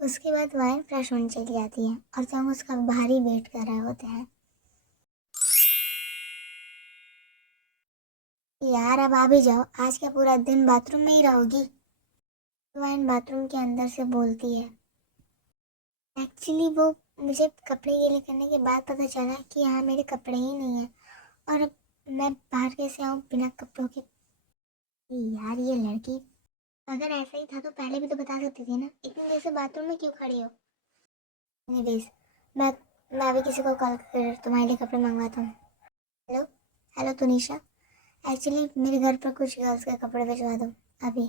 उसके बाद wine fresh होने चली जाती है और जब उसका भारी वेट कर रहे होते हैं। यार अब आ भी जाओ, आज का पूरा दिन बाथरूम में ही रहोगी? वाइन बाथरूम के अंदर से बोलती है। एक्चुअली वो मुझे कपड़े गीले करने के बाद पता चला कि यहाँ मेरे कपड़े ही नहीं है, और अब मैं बाहर कैसे आऊँ बिना कपड़ों के। यार ये लड़की, अगर ऐसा ही था तो पहले भी तो बता सकती थी ना, इतनी देर से बाथरूम में क्यों खड़ी हो? एनीवेज, मैं मैं अभी किसी को कॉल कर तुम्हारे लिए कपड़े मंगवाता हूँ। हेलो। हेलो तुनिशा, एक्चुअली मेरे घर पर कुछ गर्ल्स के कपड़े भिजवा दो अभी।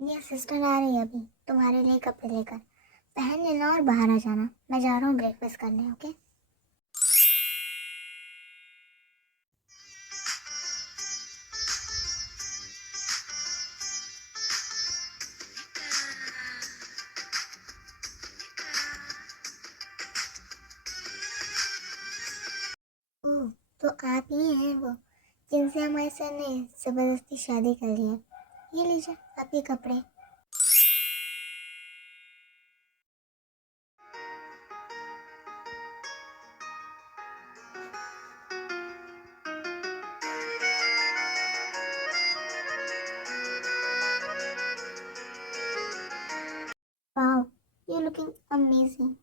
ये सिस्टर आ रही है अभी तुम्हारे लिए कपड़े लेकर, पहन लेना और बाहर आ जाना। मैं जा रहा हूँ ब्रेकफास्ट करने, ओके? ओह, तो आप ही हैं वो जिनसे हमारे सर ने जबरदस्ती शादी कर ली है। ये लीजिए आपके कपड़े। Wow, you looking amazing.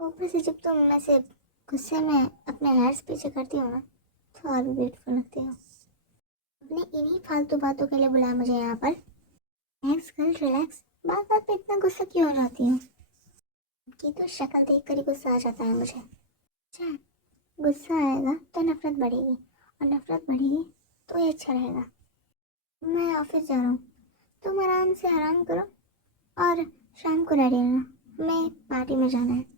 ऊपर से जब तुम मैं से गुस्से में अपने हेयर्स पीछे करती हो ना, तो और भी ब्यूटीफुल लगती हो। अपने इन्हीं फालतू बातों के लिए बुलाया मुझे यहाँ पर? Thanks girl, relax. बात बात पे इतना गुस्सा क्यों हो जाती हो? की तो शक्ल देख कर ही गुस्सा आ जाता है मुझे। अच्छा, गुस्सा आएगा तो नफरत बढ़ेगी, और नफरत बढ़ेगी तो ये अच्छा रहेगा। मैं ऑफिस जा रहा हूँ, तुम आराम से आराम करो, और शाम को रेडी रहना, मैं पार्टी में जाना है।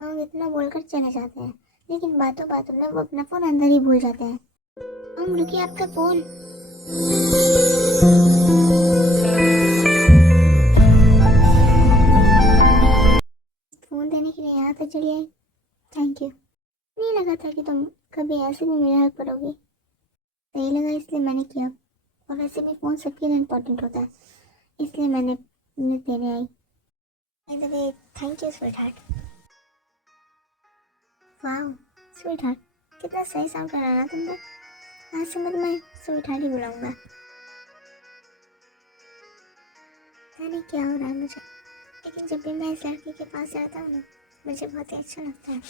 लोग इतना बोलकर चले जाते हैं, लेकिन बातों बातों में वो अपना फोन अंदर ही भूल जाते हैं। हम रुकिए, आपका फोन। फोन देने के लिए यहाँ तक चली आई, थैंक यू। नहीं लगा था कि तुम कभी ऐसे भी मेरी हेल्प करोगी। सही लगा इसलिए मैंने किया, और वैसे भी फोन सबके लिए इम्पोर्टेंट होता है, इसलिए मैंने देने आई। By the way, thank you sweetheart. वाह स्वीट हार्ट, कितना सही साउंड कर रहा है ना तुमने। आज से मैं तुम्हें स्वीट हार्ट ही बुलाऊंगा। पता नहीं क्या हो रहा है मुझे, लेकिन जब भी मैं इस लड़की के पास जाता हूँ ना, मुझे बहुत ही अच्छा लगता है।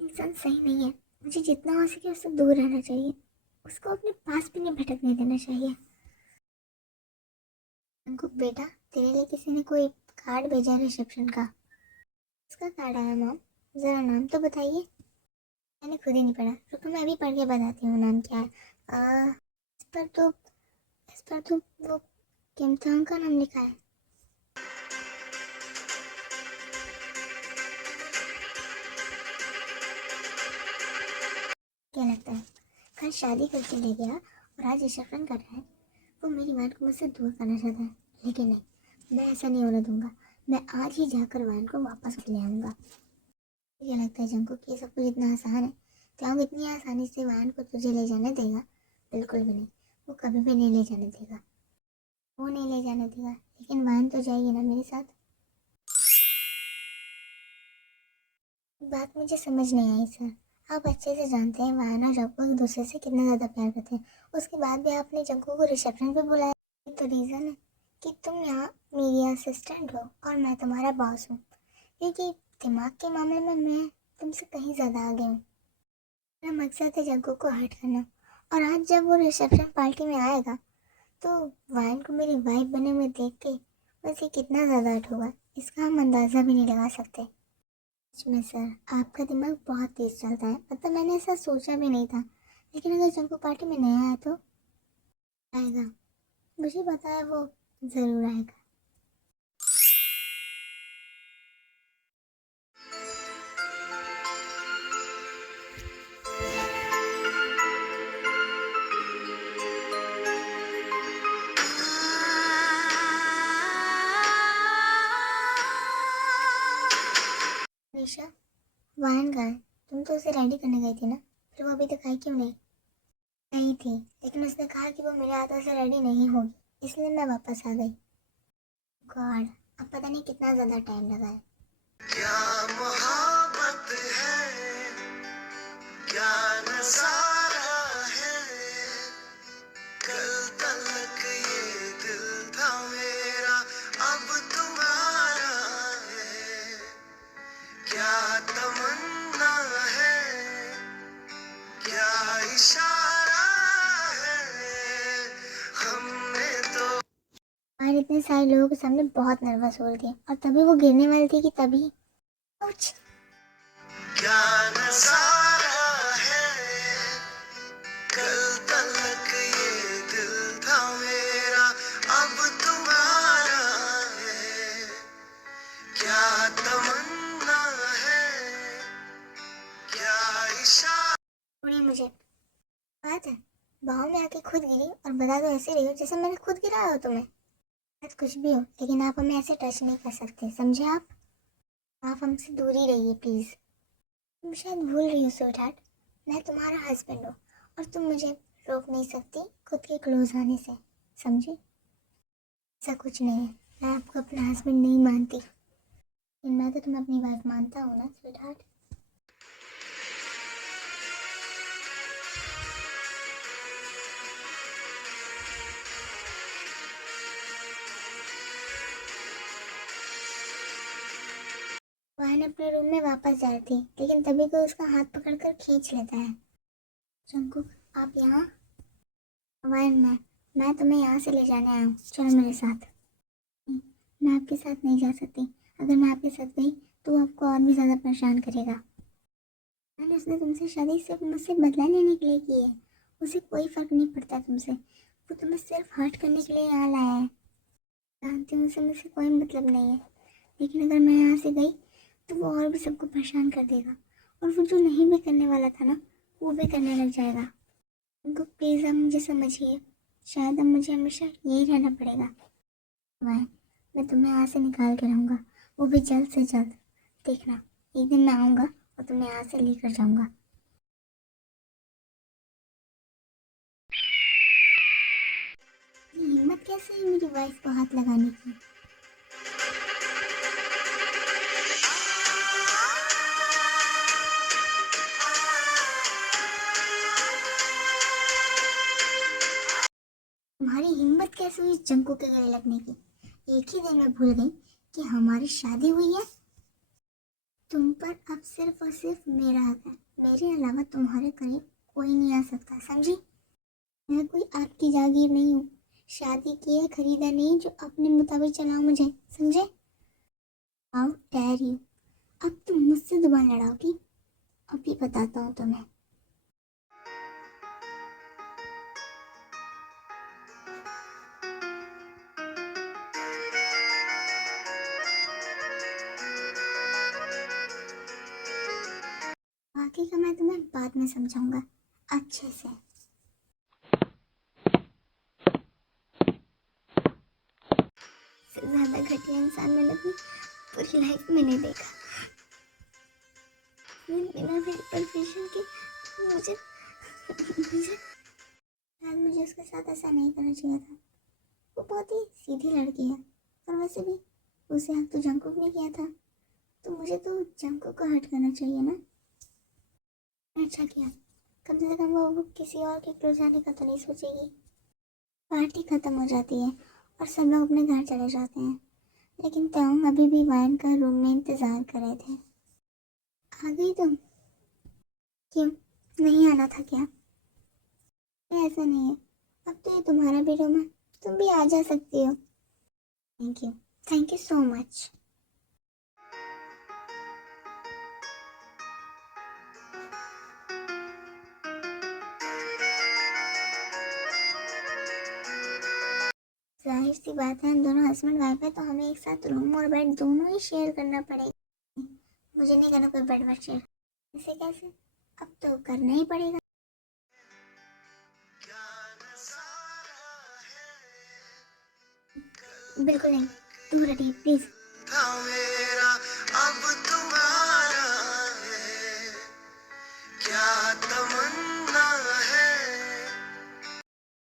इंसान सही नहीं है, मुझे जितना हो सके उससे दूर रहना चाहिए, उसको अपने पास भी नहीं भटकने देना चाहिए। अंकु बेटा, तेरे लिए किसी ने कोई कार्ड भेजा है रिसेप्शन का। उसका कार्ड आया मॉम, जरा नाम तो बताइए। मैंने खुद ही नहीं पढ़ा, रुको मैं अभी पढ़ के बताती हूँ नाम क्या है। इस पर तो इस पर तो वो किम थांग का नाम लिखा है। क्या लगता है कल शादी करके ले गया और आज रिसेप्शन कर रहा है? वो मेरी वाइन को मुझसे दूर करना चाहता है, लेकिन नहीं, मैं ऐसा नहीं होने दूंगा। मैं आज ही जाकर वाइन को वापस ले आऊंगा। मुझे लगता है जंको कि ये सब कुछ इतना आसान है, क्या वो इतनी आसानी से वाइन को तुझे ले जाने देगा? बिल्कुल भी नहीं, वो कभी भी नहीं ले जाने देगा। वो नहीं ले जाने देगा, लेकिन वाइन तो जाएगी ना मेरे साथ। बात मुझे समझ नहीं आई सर। आप अच्छे से जानते हैं वायन और जंको एक दूसरे से कितना ज़्यादा प्यार करते हैं, उसके बाद भी आपने जंको को रिसेप्शन पे बुलाया। ये तो रीज़न है कि तुम यहाँ मेरी असिस्टेंट हो और मैं तुम्हारा बॉस हूँ, क्योंकि दिमाग के मामले में मैं तुमसे कहीं ज़्यादा आगे हूँ। मेरा मकसद है जंको को हर्ट करना, और आज जब वो रिसेप्शन पार्टी में आएगा तो वायन को मेरी वाइफ बने हुए देख के मुझे कितना ज़्यादा हर्ट होगा, इसका हम अंदाज़ा भी नहीं लगा सकते। सच में सर, आपका दिमाग बहुत तेज चलता है, मतलब मैंने ऐसा सोचा भी नहीं था, लेकिन अगर जंकू पार्टी में नया है तो आएगा, मुझे पता है वो ज़रूर आएगा। निशा, वाहन कहाँ है? तुम तो उसे रेडी करने गई थी ना, फिर फिर वो अभी तक आई क्यों नहीं? नहीं थी, लेकिन उसने कहा कि वो मेरे हाथों से रेडी नहीं होगी, इसलिए मैं वापस आ गई। गॉड, अब पता नहीं कितना ज़्यादा टाइम लगा है। क्या मोहब्बत है, क्या नजारा है, कल तक ये दिल था मेरा, अब तुम्हारा है, क्या तमन्ना है, क्या इशारा है, हमने तो और इतने सारे लोगों के सामने बहुत नर्वस हो रही थी, और तभी वो गिरने वाली थी कि तभी आउच! क्या नजारा है, कल तक ये दिल था मेरा, अब तुम्हारा है, क्या तमन्ना है, क्या इशारा। थोड़ी मुझे बात है, बाहों में आके खुद गिरी और बता दो ऐसे रही हो जैसे मैंने खुद गिराया हो तुम्हें। बात कुछ भी हो, लेकिन आप हमें ऐसे टच नहीं कर सकते, समझे? आप हमसे दूर ही रहिए प्लीज़। तुम शायद भूल रही हो स्वीट हार्ट, मैं तुम्हारा हस्बैंड हूँ, और तुम मुझे रोक नहीं सकती खुद के क्लोज आने से, समझी? ऐसा कुछ नहीं है, मैं आपको अपना हस्बैंड नहीं मानती, लेकिन मैं तो तुम्हें अपनी वाइफ मानता हूँ ना स्वीट हार्ट। वाहन अपने रूम में वापस जा रही थी, लेकिन तभी कोई उसका हाथ पकड़कर खींच लेता है। जंकुक, आप यहाँ? वाहन, मैं तुम्हें यहाँ से ले जाने आया हूँ, चलो मेरे साथ। नहीं, मैं आपके साथ नहीं जा सकती, अगर मैं आपके साथ गई तो वो आपको और भी ज़्यादा परेशान करेगा। मैंने उसने तुमसे शादी सिर्फ मुझसे बदला लेने के लिए की है, उसे कोई फ़र्क नहीं पड़ता तुमसे, वो तुम्हें सिर्फ हर्ट करने के लिए यहाँ लाया है। जानती हूँ उसे मुझसे कोई मतलब नहीं है, लेकिन अगर मैं यहाँ से गई तो वो और भी सबको परेशान कर देगा, और वो जो नहीं भी करने वाला था ना, वो भी करने लग जाएगा। उनको प्लीज़ आप मुझे समझिए, शायद अब मुझे हमेशा यही रहना पड़ेगा। मैं तुम्हें यहाँ से निकाल के रहूँगा, वो भी जल्द से जल्द। देखना, एक दिन मैं आऊँगा और तुम्हें यहाँ से लेकर जाऊँगा। हिम्मत कैसे है मेरी वाइफ को हाथ लगाने की? तुम्हारी हिम्मत कैसे हुई जंकू के गले लगने की? एक ही दिन में भूल गई कि हमारी शादी हुई है। तुम पर अब सिर्फ और सिर्फ मेरा हक है, मेरे अलावा तुम्हारे करीब कोई नहीं आ सकता, समझी? मैं कोई आपकी जागीर नहीं हूँ, शादी की है, खरीदा नहीं जो अपने मुताबिक चलाओ मुझे, समझे? How dare you! अब तुम मुझसे जुबान लड़ाओगी? अभी बताता हूँ तुम्हें। बाकी का मैं तुम्हें बाद में समझाऊंगा अच्छे से। ज्यादा घटिया इंसान मैंने अपनी पूरी लाइफ में नहीं देखा। बिना मेरी परमिशन के मुझे मुझे शायद मुझे उसके साथ ऐसा नहीं करना चाहिए था। वो बहुत ही सीधी लड़की है, और वैसे भी उसे हक तो जंकुक ने किया था, तो मुझे तो जंकुक को हर्ट करना चाहिए ना। अच्छा किया, कम से कम वो किसी और के क्लोज जाने का तो नहीं सोचेगी। पार्टी खत्म हो जाती है और सब लोग अपने घर चले जाते हैं, लेकिन त्योंग अभी भी वाइन का रूम में इंतजार कर रहे थे। आ गई तुम? क्यों, नहीं आना था क्या? ऐसा नहीं है, अब तो ये तुम्हारा भी रूम है, तुम भी आ जा सकती हो। Thank you so much. जाहिर सी बात है, हम दोनों हस्बैंड वाइफ है, तो हमें एक साथ रूम और बेड दोनों ही शेयर करना पड़ेगा। मुझे नहीं करना कोई बेड वेड शेयर। इसे कैसे? अब तो करना ही पड़ेगा। बिल्कुल नहीं, दूर हटिए प्लीज। था मेरा, अब तुम्हारा है, क्या